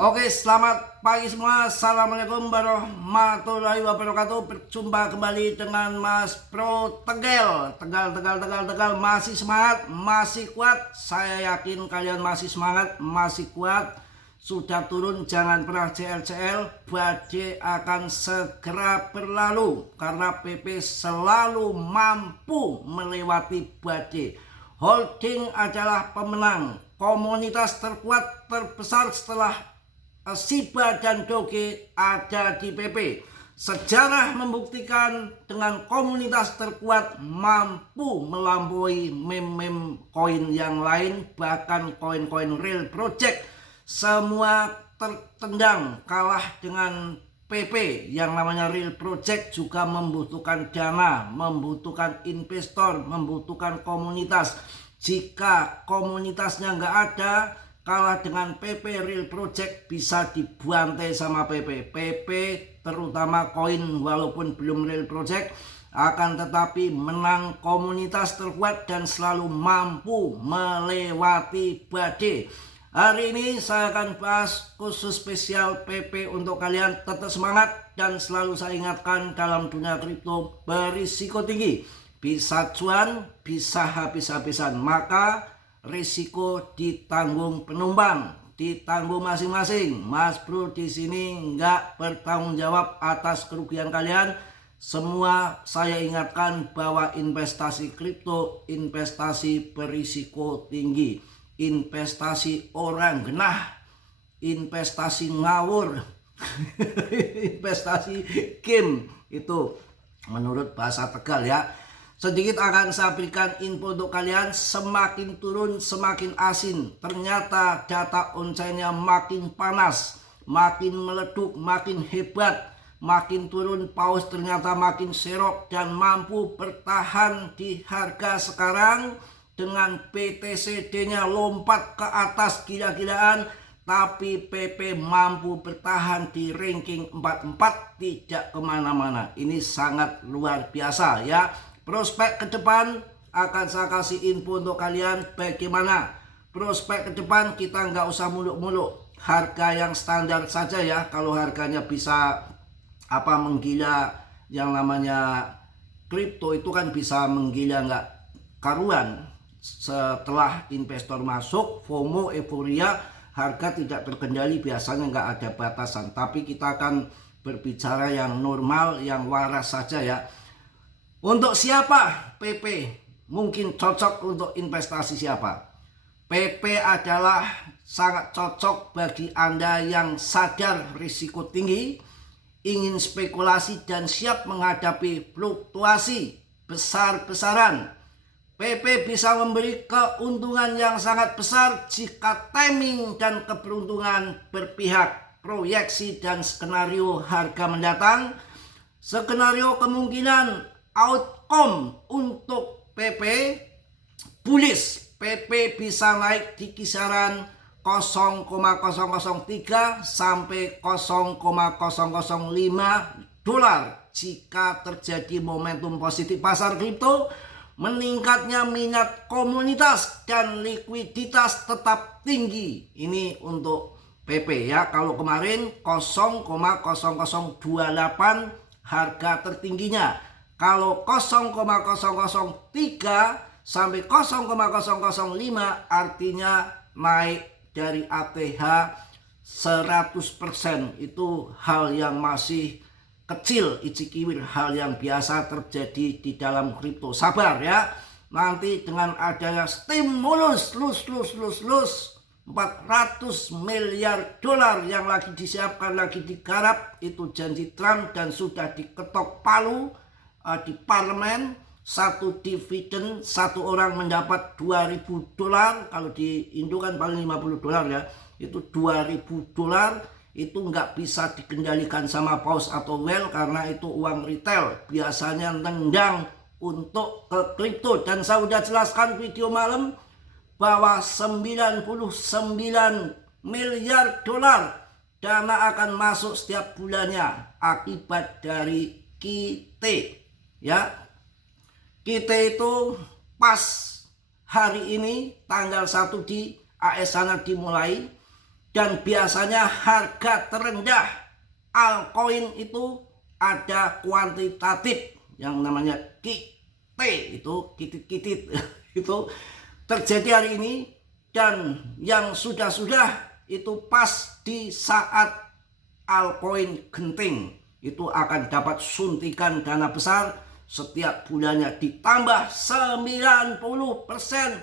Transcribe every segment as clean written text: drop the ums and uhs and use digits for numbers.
Oke, selamat pagi semua. Assalamualaikum warahmatullahi wabarakatuh. Berjumpa kembali dengan Mas Bro Tegal. Tegal. Masih semangat, masih kuat. Saya yakin kalian masih semangat, masih kuat. Sudah turun, jangan pernah CL-CL. Badai akan segera berlalu karena PP selalu mampu melewati badai. Holding adalah pemenang, komunitas terkuat terbesar setelah Shiba dan Doge ada di PP. Sejarah membuktikan dengan komunitas terkuat mampu melampaui meme-meme koin yang lain, bahkan koin-koin real project. Semua tertendang kalah dengan PP. Yang namanya real project juga membutuhkan dana, membutuhkan investor, membutuhkan komunitas. Jika komunitasnya nggak ada, kalah dengan PP, real project bisa dibantai sama PP. PP terutama koin walaupun belum real project, akan tetapi menang komunitas terkuat dan selalu mampu melewati badai. Hari ini saya akan bahas khusus spesial PP untuk kalian. Tetap semangat dan selalu saya ingatkan, dalam dunia kripto berisiko tinggi. Bisa cuan, bisa habis-habisan. Maka risiko ditanggung penumpang, ditanggung masing-masing. Mas Bro di sini nggak bertanggung jawab atas kerugian kalian. Semua saya ingatkan bahwa investasi kripto, investasi berisiko tinggi, investasi orang genah, investasi ngawur, investasi game. Itu menurut bahasa Tegal ya. Sedikit akan saya berikan info untuk kalian. Semakin turun semakin asin. Ternyata data on-chainnya makin panas, makin meleduk, makin hebat. Makin turun paus ternyata makin serok dan mampu bertahan di harga sekarang. Dengan BTCD-nya lompat ke atas gila-gilaan, tapi PP mampu bertahan di ranking 44, tidak kemana-mana. Ini sangat luar biasa ya. Prospek ke depan akan saya kasih info untuk kalian bagaimana. Prospek ke depan kita nggak usah muluk-muluk. Harga yang standar saja ya. Kalau harganya bisa menggila, yang namanya kripto itu kan bisa menggila nggak karuan. Setelah investor masuk, FOMO, euforia, harga tidak terkendali, biasanya nggak ada batasan. Tapi kita akan berbicara yang normal, yang waras saja ya. Untuk siapa PP mungkin cocok untuk investasi siapa? PP adalah sangat cocok bagi Anda yang sadar risiko tinggi, ingin spekulasi dan siap menghadapi fluktuasi besar-besaran. PP bisa memberi keuntungan yang sangat besar jika timing dan keberuntungan berpihak. Proyeksi dan skenario harga mendatang. Skenario kemungkinan outcome untuk PP bullish. PP bisa naik di kisaran 0,003 sampai 0,005 dolar jika terjadi momentum positif pasar kripto. Meningkatnya minat komunitas dan likuiditas tetap tinggi. Ini untuk PP ya. Kalau kemarin 0,0028 harga tertingginya. Kalau 0,003 sampai 0,005 artinya naik dari ATH 100%. Itu hal yang masih kecil, icikiwir, hal yang biasa terjadi di dalam kripto. Sabar ya. Nanti dengan adanya stimulus 400 miliar dolar yang lagi disiapkan, lagi digarap, itu janji Trump dan sudah diketok palu di parlemen. Satu dividen, satu orang mendapat 2.000 dolar. Kalau di Indo kan paling 50 dolar ya. Itu 2.000 dolar. Itu nggak bisa dikendalikan sama paus atau whale karena itu uang retail. Biasanya tendang untuk ke kripto. Dan saya sudah jelaskan video malam bahwa 99 miliar dolar dana akan masuk setiap bulannya akibat dari KIT ya. Kita itu pas hari ini tanggal 1 di AS sana dimulai. Dan biasanya harga terendah altcoin itu ada kuantitatif yang namanya QT, itu kitit-kitit itu terjadi hari ini. Dan yang sudah-sudah itu pas di saat altcoin genting itu akan dapat suntikan dana besar setiap bulannya, ditambah 90%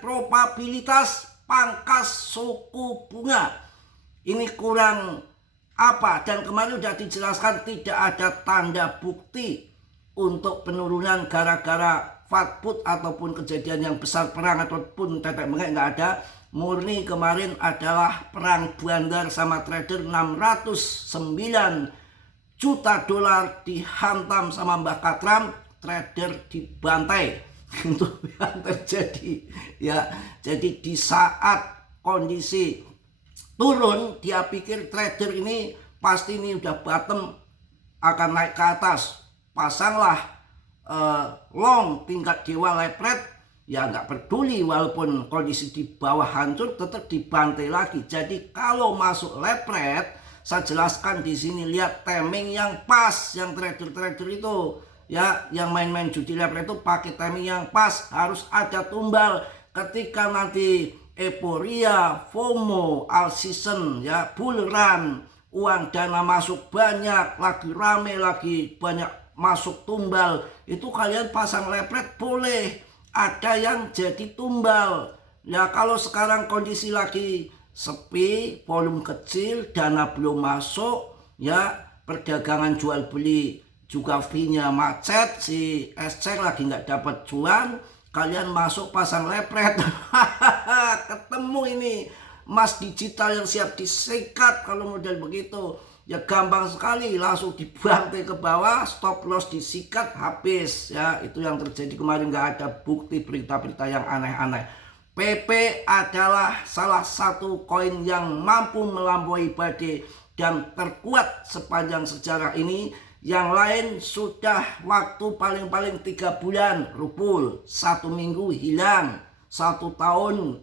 probabilitas pangkas suku bunga. Ini kurang apa? Dan kemarin sudah dijelaskan tidak ada tanda bukti untuk penurunan gara-gara fatput ataupun kejadian yang besar perang ataupun tetek bengek, nggak ada. Murni kemarin adalah perang bandar sama trader, 609 juta dolar dihantam sama Mbah Katram, trader dibantai. Itu yang terjadi ya. Jadi di saat kondisi turun, dia pikir trader ini pasti ini udah bottom, akan naik ke atas, pasanglah long tingkat dewa lepret, ya nggak peduli walaupun kondisi di bawah hancur tetap dibantai lagi. Jadi kalau masuk lepret, saya jelaskan di sini, lihat timing yang pas. Yang trader itu ya, yang main-main judi lepret itu pakai timing yang pas, harus ada tumbal ketika nanti euforia, FOMO, all season ya, bull run, uang dana masuk banyak, lagi rame, lagi banyak masuk tumbal, itu kalian pasang lepret boleh, ada yang jadi tumbal. Ya kalau sekarang kondisi lagi sepi, volume kecil, dana belum masuk, ya perdagangan jual beli juga fee-nya macet, si SC lagi nggak dapat cuan, kalian masuk pasang lepret. Ketemu ini emas digital yang siap disikat. Kalau model begitu ya gampang sekali, langsung dibantai ke bawah, stop loss disikat, habis ya. Itu yang terjadi kemarin, nggak ada bukti berita-berita yang aneh-aneh. PP adalah salah satu koin yang mampu melampaui badai dan terkuat sepanjang sejarah ini. Yang lain sudah waktu paling-paling 3 bulan rupul, 1 minggu hilang, 1 tahun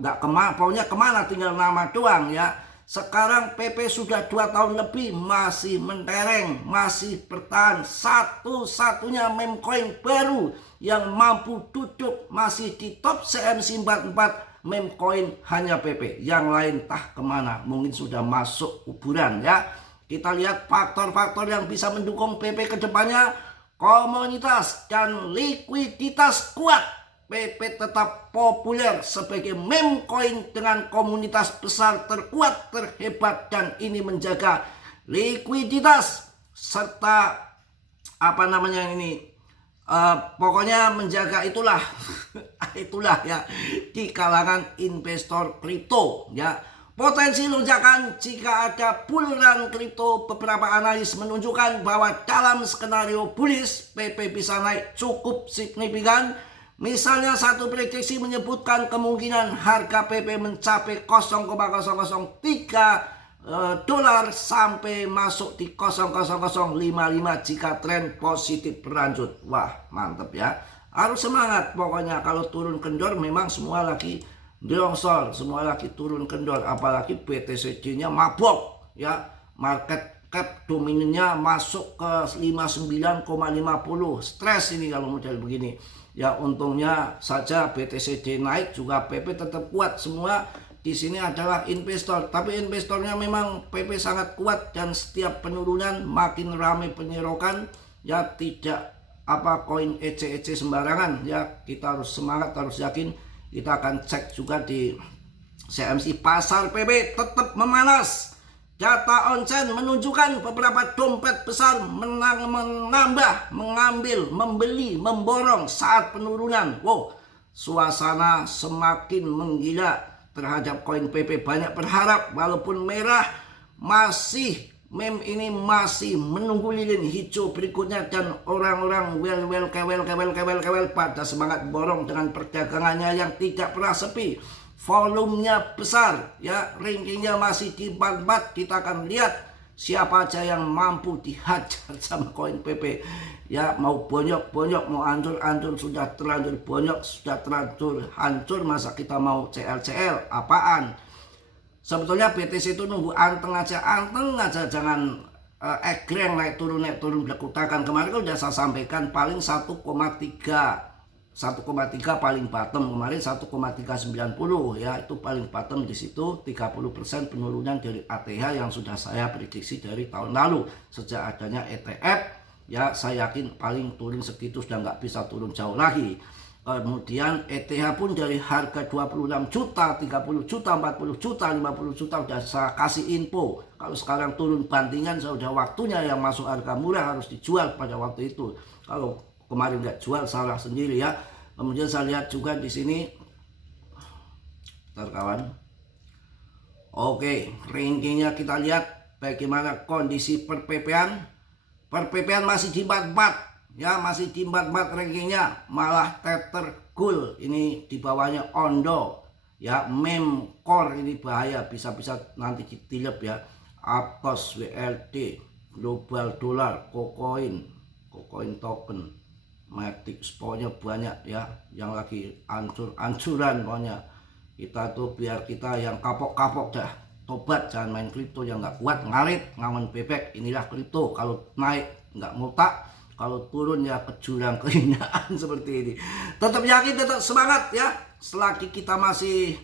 nggak kemana, pokoknya kemana, tinggal nama doang ya. Sekarang PP sudah 2 tahun lebih masih mentereng, masih bertahan, satu-satunya meme coin baru yang mampu duduk masih di top CMC 44 meme coin hanya PP. Yang lain tah kemana, mungkin sudah masuk kuburan ya. Kita lihat faktor-faktor yang bisa mendukung PP ke depannya. Komunitas dan likuiditas kuat. PP tetap populer sebagai meme coin dengan komunitas besar, terkuat, terhebat, dan ini menjaga likuiditas serta apa namanya ini, pokoknya menjaga itulah itulah ya di kalangan investor kripto ya. Potensi lonjakan jika ada bull run kripto, beberapa analis menunjukkan bahwa dalam skenario bullish PP bisa naik cukup signifikan. Misalnya satu prediksi menyebutkan kemungkinan harga PP mencapai 0,003 dolar sampai masuk di 0,0055 jika tren positif berlanjut. Wah mantep ya, harus semangat pokoknya. Kalau turun kendor memang semua lagi longsor, semua lagi turun kendor, apalagi BTCJ-nya mabok ya, market cap dominannya masuk ke 59,50, stres ini kalau model begini ya. Untungnya saja BTCJ naik juga PP tetap kuat. Semua di sini adalah investor, tapi investornya memang PP sangat kuat, dan setiap penurunan makin ramai penyerokan ya, tidak apa koin ece-ece sembarangan ya. Kita harus semangat, harus yakin. Kita akan cek juga di CMC. Pasar PP tetap memanas. Data on-chain menunjukkan beberapa dompet besar menambah, mengambil, membeli, memborong saat penurunan. Wow, suasana semakin menggila terhadap koin PP. Banyak berharap walaupun merah, masih meme ini masih menunggu lilin hijau berikutnya, dan orang-orang kewel pada semangat borong dengan perdagangannya yang tidak pernah sepi. Volumenya besar ya, rankingnya masih di 44. Kita akan lihat siapa aja yang mampu dihajar sama koin PP ya. Mau bonyok-bonyok, mau hancur-hancur, sudah terlanjur bonyok, sudah terlanjur hancur, masa kita mau CL apaan. Sebetulnya BTC itu nunggu anteng aja, jangan egreng naik turun berkutakan. Kemarin kan udah saya sampaikan paling 1,3 paling bottom kemarin 1,390 ya, itu paling bottom di situ. 30% penurunan dari ATH yang sudah saya prediksi dari tahun lalu sejak adanya ETF ya. Saya yakin paling turun segitu, sudah nggak bisa turun jauh lagi. Kemudian ETH pun dari harga 26 juta, 30 juta, 40 juta, 50 juta udah saya kasih info. Kalau sekarang turun bandingan, sudah waktunya yang masuk harga murah harus dijual pada waktu itu. Kalau kemarin nggak jual, salah sendiri ya. Kemudian saya lihat juga di sini, bentar kawan. Oke, rankingnya kita lihat bagaimana kondisi perPP-an. PerPP-an masih di 44. Ya, masih di 44 rankingnya, malah Tether Gold ini di bawahnya Ondo ya. Meme Core ini bahaya, bisa-bisa nanti ditilep ya. Aptos, WLD, Global Dollar, Kokoin token, Matic, pokoknya banyak ya yang lagi ancuran pokoknya. Kita tuh biar kita yang kapok-kapok dah, tobat, jangan main kripto yang nggak kuat, ngarit, ngamen bebek. Inilah kripto, kalau naik nggak mutak, kalau turun ya ke jurang kehinaan seperti ini. Tetap yakin, tetap semangat ya. Selagi kita masih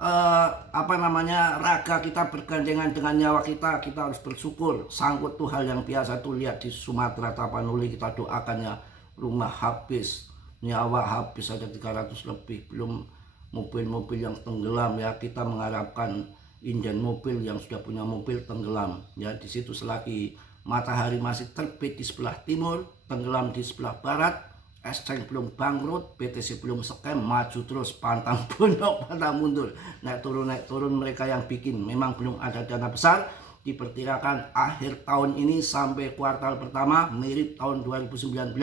raga kita bergandengan dengan nyawa kita harus bersyukur. Sangkut tuh hal yang biasa tuh. Lihat di Sumatera, Tapanuli, kita doakan ya, rumah habis, nyawa habis, ada 300 lebih, belum mobil-mobil yang tenggelam ya. Kita mengharapkan inden mobil yang sudah punya mobil tenggelam ya. Di situ selagi matahari masih terbit di sebelah timur, tenggelam di sebelah barat, exchange belum bangkrut, BTC belum scam, maju terus, pantang bundok, pantang mundur, naik turun mereka yang bikin. Memang belum ada dana besar. Diperkirakan akhir tahun ini sampai kuartal pertama mirip tahun 2019,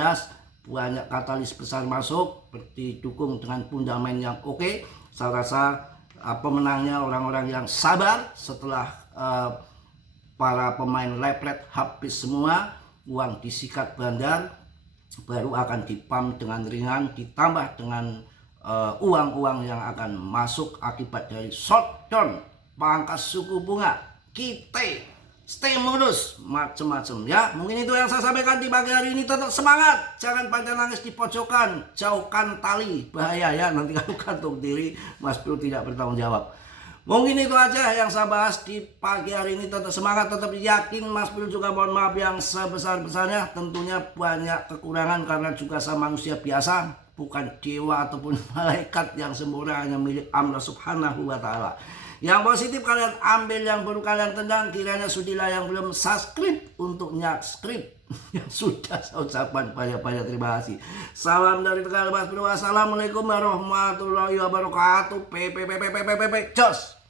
banyak katalis besar masuk, didukung dengan fundament yang oke. Saya rasa pemenangnya orang-orang yang sabar. Setelah para pemain lepret habis semua, uang disikat bandar, baru akan dipump dengan ringan, ditambah dengan uang-uang yang akan masuk akibat dari shutdown, pangkas suku bunga, kita stimulus, macem-macem ya. Mungkin itu yang saya sampaikan di pagi hari ini. Tetap semangat, jangan pada nangis di pojokan, jauhkan tali, bahaya ya, nanti kalau gantung diri Mas Bro tidak bertanggung jawab. Mungkin itu aja yang saya bahas di pagi hari ini. Tetap semangat, tetap yakin. Mas Bro juga mohon maaf yang sebesar-besarnya. Tentunya banyak kekurangan karena juga saya manusia biasa, bukan dewa ataupun malaikat yang sempurna, hanya milik Allah Subhanahu wa Ta'ala. Yang positif kalian ambil, yang baru kalian tendang. Kiranya sudilah yang belum subscribe untuk subscribe. Yang sudah saya ucapkan banyak-banyak terima kasih. Salam dari Tegal Mas Bro. Assalamualaikum warahmatullahi wabarakatuh. Jos.